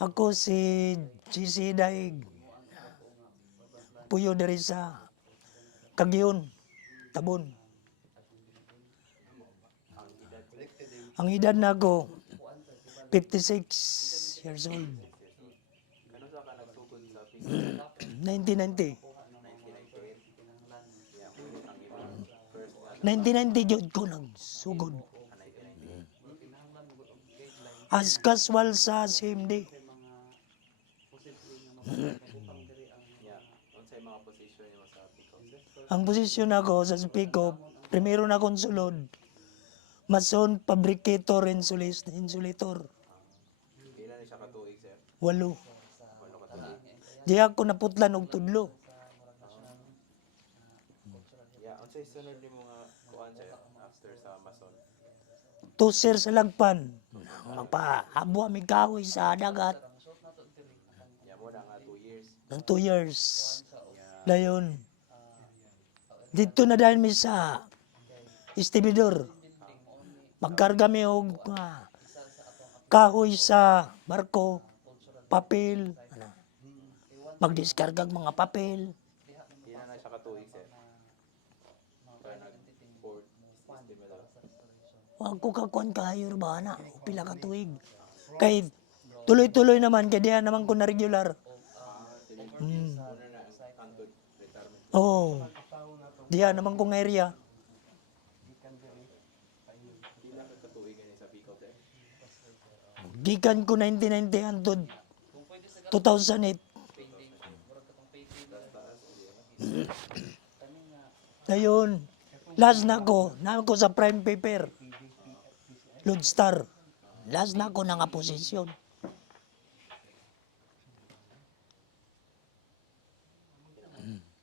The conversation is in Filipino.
Ako si GC Daig. Puyo diri sa Kagyon, Tabon. Ang edad na ako, 56 years old. Kano sa ka nagsugod sa 1990. 1990 1998? jud ko nagsugod. As casual sa CMD. Unsay mga posisyon nimo sa Pico? Ang posisyon ako sa Pico, primero na akong sulod. Mason fabricator insulator. Pila ni siya katuig, sir? 8. Walo katuig. Di ako naputlan og tudlo. Unsay sunod nimo nga kuan, sir, after sa Mason? Tuser sa lagpan. Magpahabwa mi kahoy sa dagat. Mo na nga 2 years. Ng 2 years. Dayon. Dito na dahil mi sa estibidor. Magkarga mi og kahoy sa barko, papel, magdiskarga mga papel. Pila na siya katuig, sir? Kaya nag-port estimador. Wag ko kakuan kayo ba na, pila ka tuig. Kay tuloy-tuloy naman, kaya diyan naman ko na regular. Una na ang kanto retirement. Oo. Diyan naman kong area. Pila ka katuig ni sa Pico, sir? Gikan ko 1990 antod 2008. Dayon, last na ako sa prime paper. Lodestar. Last na ako nga posisyon.